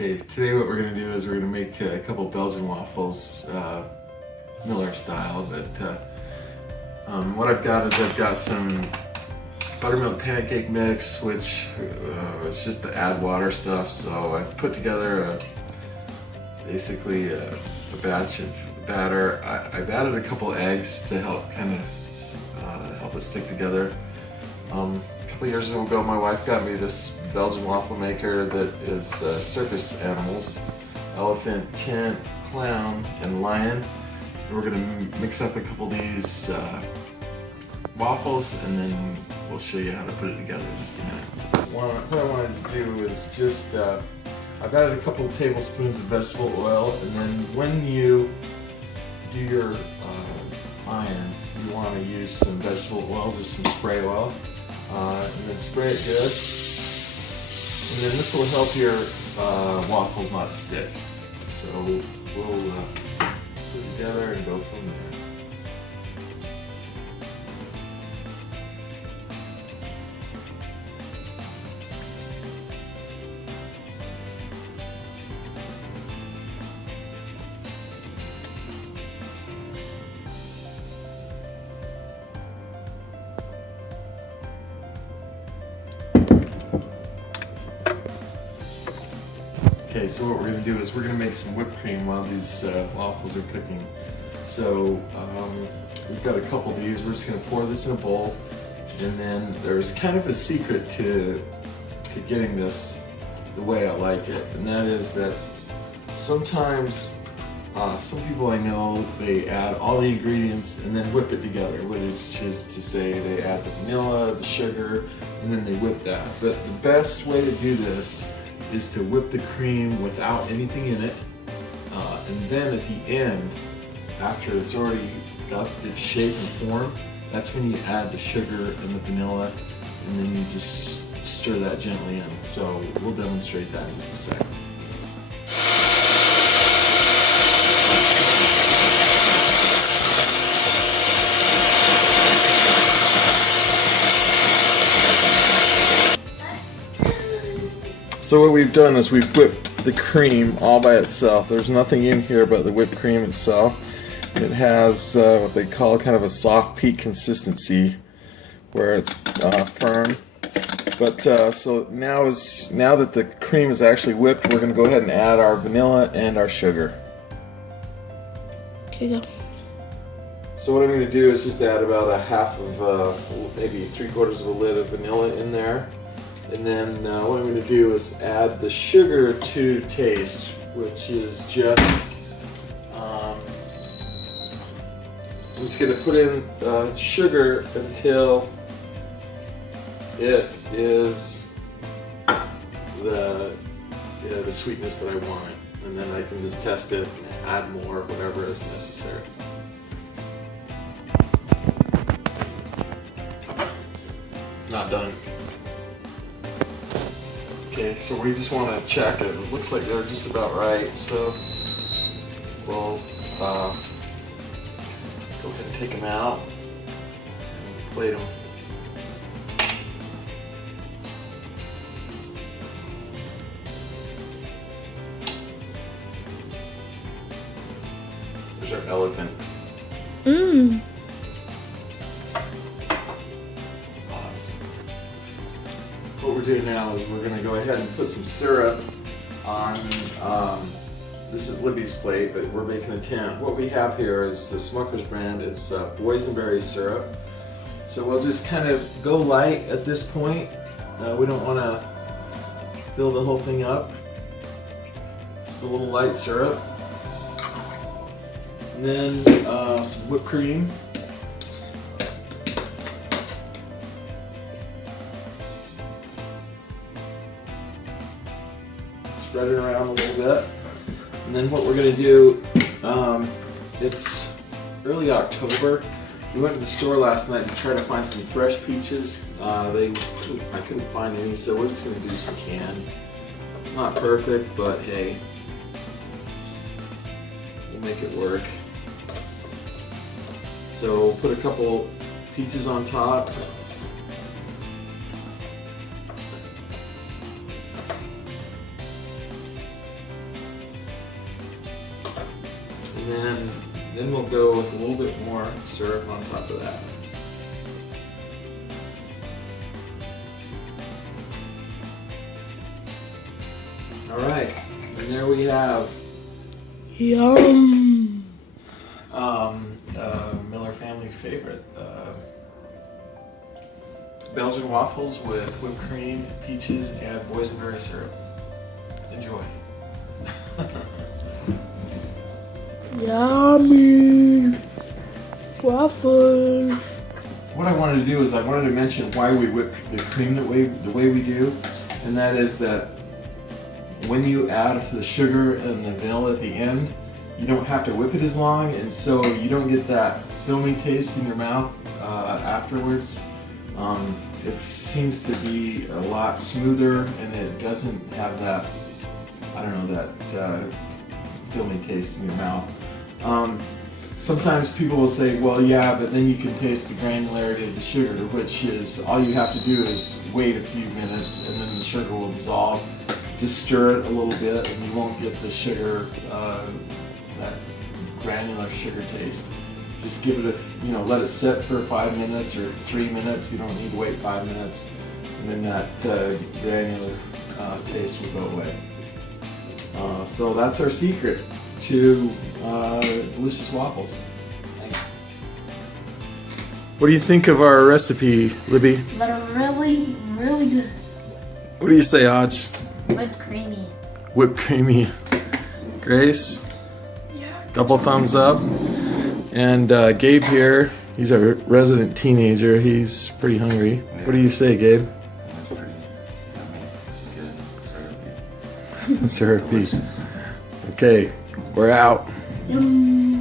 Okay, today what we're going to do is we're going to make a couple Belgian waffles, Miller style, but what I've got is I've got some buttermilk pancake mix, which is just the add water stuff, so I've put together basically a batch of batter. I've added a couple eggs to help kind of help it stick together. A couple years ago, my wife got me this Belgian waffle maker that is circus animals: elephant, tent, clown, and lion. And we're going to mix up a couple of these waffles, and then we'll show you how to put it together in just a minute. What I wanted to do is just, I've added a couple of tablespoons of vegetable oil, and then when you do your iron, you want to use some vegetable oil, just some spray oil. And then spray it good, and then this will help your waffles not stick. So we'll put it together and go from there. Okay, so what we're going to do is we're going to make some whipped cream while these waffles are cooking. So we've got a couple of these. We're just going to pour this in a bowl, and then there's kind of a secret to getting this the way I like it, and that is that sometimes some people I know, they add all the ingredients and then whip it together, which is to say they add the vanilla, the sugar, and then they whip that. But the best way to do this is to whip the cream without anything in it, and then at the end, after it's already got its shape and form, that's when you add the sugar and the vanilla, and then you just stir that gently in. So we'll demonstrate that in just a second. So what we've done is we've whipped the cream all by itself. There's nothing in here but the whipped cream itself. It has what they call kind of a soft peak consistency, where it's firm. But so now that the cream is actually whipped, we're going to go ahead and add our vanilla and our sugar. Okay, go. So what I'm going to do is just add about a half of, maybe 3/4 of a lid of vanilla in there. And then what I'm going to do is add the sugar to taste, which is just, I'm just going to put in sugar until it is the sweetness that I want, and then I can just test it and add more, whatever is necessary. Not done. Okay, so we just want to check it. It looks like they're just about right, so we'll go ahead and take them out and plate them. There's our elephant. Mmm. What we're doing now is we're going to go ahead and put some syrup on, this is Libby's plate, but we're making a tent. What we have here is the Smucker's brand. It's Boysenberry Syrup. So we'll just kind of go light at this point. We don't want to fill the whole thing up. Just a little light syrup. And then some whipped cream. Spread it around a little bit, and then what we're going to do, it's early October. We went to the store last night to try to find some fresh peaches. I couldn't find any, so we're just going to do some canned. It's not perfect, but hey, we'll make it work. So we'll put a couple peaches on top. And then we'll go with a little bit more syrup on top of that. All right, and there we have Yum. Miller family favorite. Belgian waffles with whipped cream, peaches, and boysenberry syrup. Enjoy. Yummy. Waffle. What I wanted to do is I wanted to mention why we whip the cream the way we do, and that is that when you add the sugar and the vanilla at the end, you don't have to whip it as long, and so you don't get that filmy taste in your mouth afterwards. It seems to be a lot smoother, and it doesn't have that, I don't know, that filmy taste in your mouth. Sometimes people will say, well, yeah, but then you can taste the granularity of the sugar, which is all you have to do is wait a few minutes, and then the sugar will dissolve. Just stir it a little bit, and you won't get the sugar, that granular sugar taste. Just give it let it sit for 5 minutes or 3 minutes. You don't need to wait 5 minutes, and then that granular taste will go away. So that's our secret to delicious waffles. Thanks. What do you think of our recipe, Libby? They're really, really good. What do you say, Aj? Whipped creamy. Whipped creamy. Grace? Yeah. Double thumbs up. And Gabe here, he's our resident teenager. He's pretty hungry. Yeah. What do you say, Gabe? That's pretty yummy. Good. Syrupy. Syrupy. Delicious. Okay, we're out. Yum.